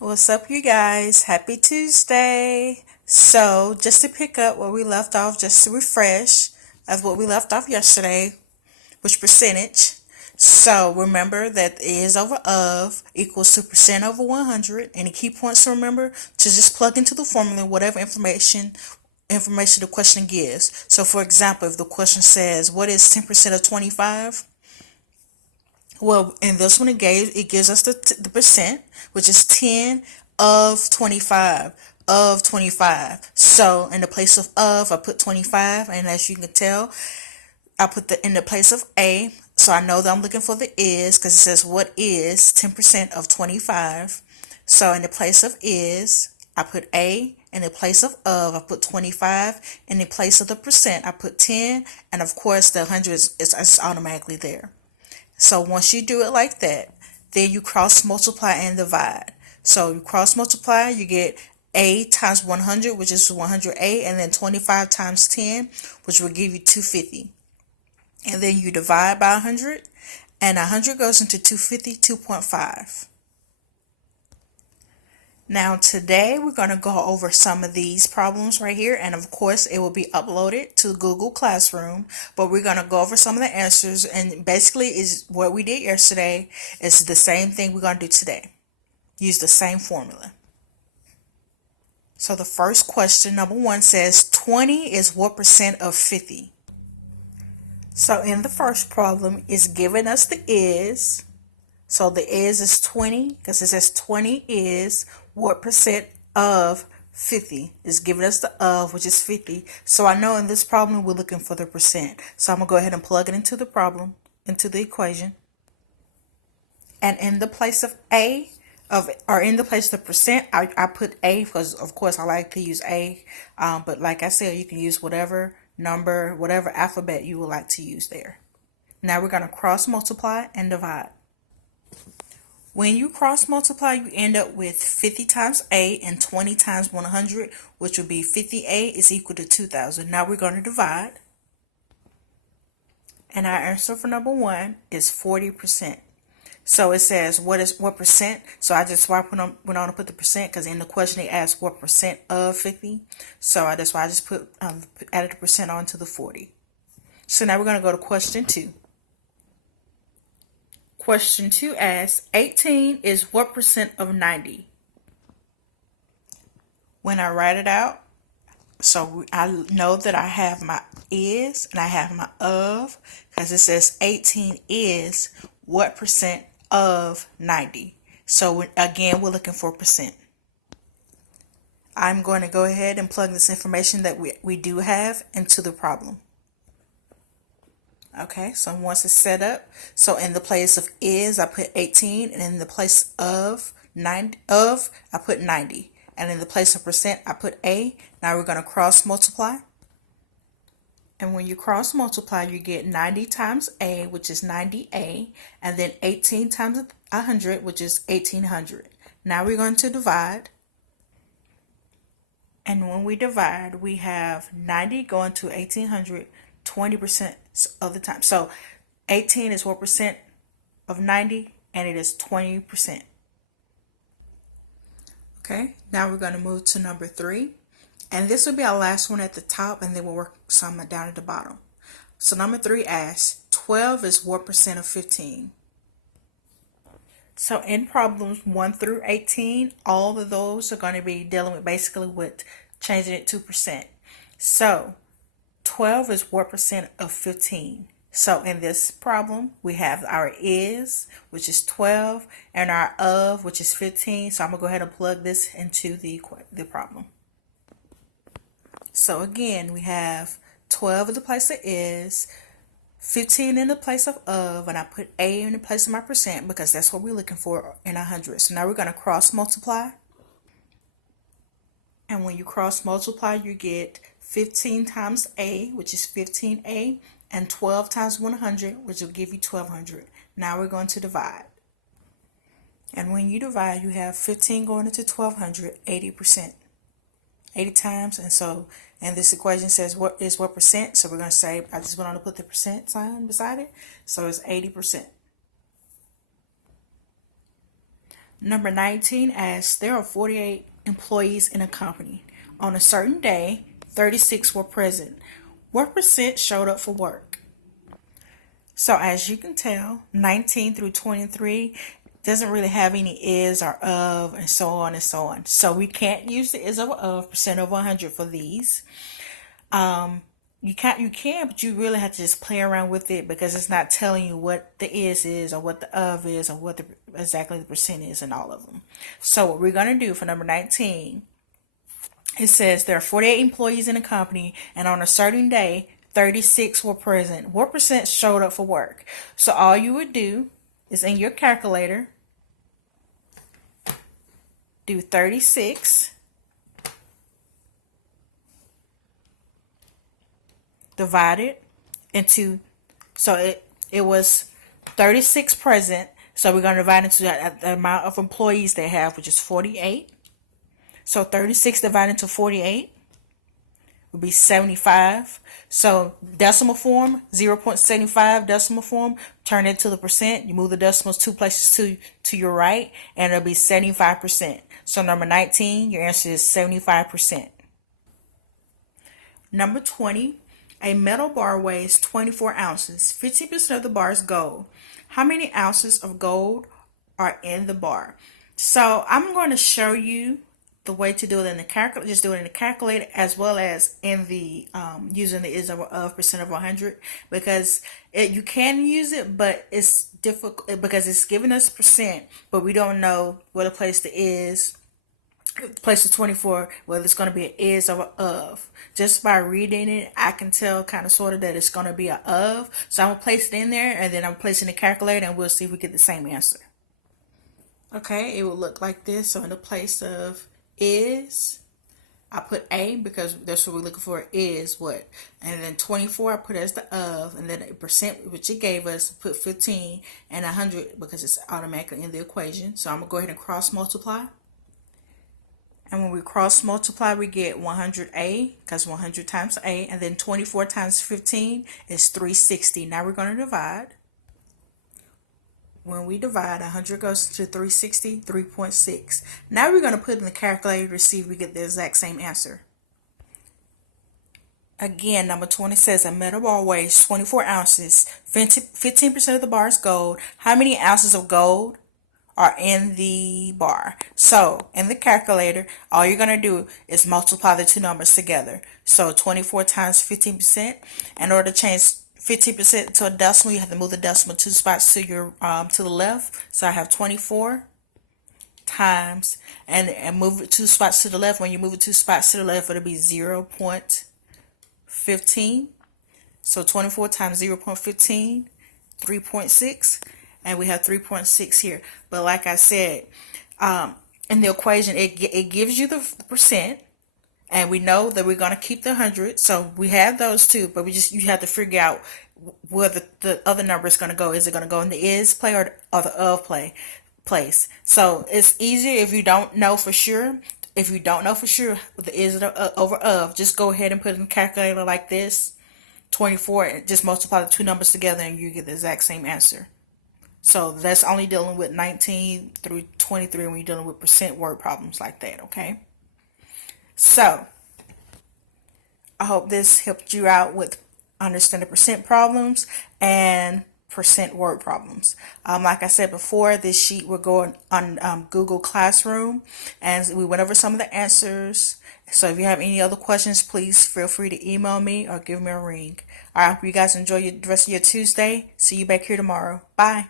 What's up, you guys? Happy Tuesday. So, just to pick up where we left off, just to refresh of what we left off yesterday, which percentage. So, remember that is over of equals to percent over 100. Any key points to remember to just plug into the formula whatever information the question gives. So, for example, if the question says, what is 10% of 25? Well, in this one, it gives us the percent, which is 10 of 25 of 25. So in the place of I put 25, and as you can tell, I put the in the place of a. So I know that I'm looking for the is because it says what is 10% of 25. So in the place of is, I put a. In the place of I put 25. In the place of the percent, I put 10. And of course, the 100 is automatically there. So once you do it like that, then you cross multiply and divide. So you cross multiply, you get a times 100, which is 100a, and then 25 times 10, which will give you 250. And then you divide by 100, and 100 goes into 250, 2.5. Now today we're going to go over some of these problems right here, and of course it will be uploaded to Google Classroom, but we're going to go over some of the answers, and basically is what we did yesterday is the same thing we're going to do today. Use the same formula. So the first question, number 1, says 20 is what percent of 50? So in the first problem, it's giving us the is. So the is 20 because it says 20 is what percent of 50 is giving us the of, which is 50. So I know in this problem we're looking for the percent. So I'm going to go ahead and plug it into the problem, into the equation. And in the place of a, or in the place of the percent, I put a because of course I like to use a. But like I said, you can use whatever number, whatever alphabet you would like to use there. Now we're going to cross multiply and divide. When you cross multiply, you end up with 50 times a and 20 times 100, which would be 50a is equal to 2,000. Now we're going to divide. And our answer for number 1 is 40%. So it says what percent. So I just went on to put the percent because in the question they asked what percent of 50. So that's why I just added the percent on to the 40. So now we're going to go to question 2. Question 2 asks, 18 is what percent of 90? When I write it out, so I know that I have my is and I have my of, because it says 18 is what percent of 90. So again, we're looking for percent. I'm going to go ahead and plug this information that we do have into the problem. Okay, so once it's set up, so in the place of is, I put 18, and in the place of I put 90. And in the place of percent, I put a. Now we're going to cross multiply. And when you cross multiply, you get 90 times a, which is 90a, and then 18 times 100, which is 1800. Now we're going to divide. And when we divide, we have 90 going to 1800, 20% of the time. So 18 is what percent of 90, and it is 20%. Okay, now we're going to move to number 3. And this will be our last one at the top, and then we'll work some down at the bottom. So number 3 asks, 12 is what percent of 15? So in problems 1 through 18, all of those are going to be dealing with basically with changing it to percent. So 12 is what percent of 15? So in this problem, we have our is, which is 12, and our of, which is 15. So I'm going to go ahead and plug this into the problem. So again, we have 12 in the place of is, 15 in the place of, and I put a in the place of my percent because that's what we're looking for in 100. So now we're going to cross multiply. And when you cross multiply, you get 15 times a, which is 15a, and 12 times 100, which will give you 1200. Now we're going to divide. And when you divide, you have 15 going into 1200, 80%. 80 times, and this equation says what is what percent, so we're going to say, I just went on to put the percent sign beside it, so it's 80%. Number 19 asks, there are 48 employees in a company. On a certain day, 36 were present. What percent showed up for work? So as you can tell, 19 through 23 doesn't really have any is or of and so on and so on. So we can't use the is over of percent over 100 for these. You can, but you really have to just play around with it because it's not telling you what the is or what the of is or what exactly the percent is in all of them. So what we're going to do for number 19, it says there are 48 employees in a company and on a certain day, 36 were present. What percent showed up for work? So all you would do is in your calculator, do 36 divided into, so it was 36 present, so we're going to divide into the amount of employees they have, which is 48. So 36 divided into 48 would be 75. So decimal form, 0.75 decimal form, turn it to the percent. You move the decimals 2 places to your right, and it'll be 75%. So number 19, your answer is 75%. Number 20, a metal bar weighs 24 ounces. 15% of the bar is gold. How many ounces of gold are in the bar? So I'm going to show you the way to do it in the calculator. Just do it in the calculator as well as in the using the is over of percent of 100, because you can use it, but it's difficult because it's giving us percent, but we don't know where to place the is. Place the 24, whether it's going to be an is or of. Just by reading it, I can tell kind of sort of that it's going to be a of. So I'm going to place it in there, and then I'm placing the calculator, and we'll see if we get the same answer. Okay, it will look like this. So in the place of is, I put A because that's what we're looking for, is what. And then 24 I put as the of, and then a percent, which it gave us, put 15, and 100 because it's automatically in the equation. So I'm going to go ahead and cross multiply. And when we cross multiply, we get 100A, because 100 times A, and then 24 times 15 is 360. Now we're going to divide. When we divide, 100 goes to 360, 3.6. Now we're going to put in the calculator to see if we get the exact same answer. Again, number 20 says a metal bar weighs 24 ounces. 15% of the bar is gold. How many ounces of gold are in the bar? So in the calculator, all you're going to do is multiply the two numbers together. So 24 times 15%. In order to change 15% to a decimal, you have to move the decimal 2 spots to your to the left. So I have 24 times, and move it 2 spots to the left. When you move it 2 spots to the left, it'll be 0.15. So 24 times 0.15, 3.6. And we have 3.6 here. But like I said, in the equation, it gives you the percent, and we know that we're going to keep the 100. So we have those two, but you have to figure out where the other number is going to go. Is it going to go in the is play or the of place? So it's easier if you don't know for sure. If you don't know for sure the is over of, just go ahead and put it in the calculator like this, 24, and just multiply the two numbers together, and you get the exact same answer. So that's only dealing with 19 through 23 when you're dealing with percent word problems like that, okay? So I hope this helped you out with understanding percent problems and percent word problems. Like I said before, this sheet will go on Google Classroom, and we went over some of the answers. So if you have any other questions, please feel free to email me or give me a ring. I hope you guys enjoy the rest of your Tuesday. See you back here tomorrow. Bye.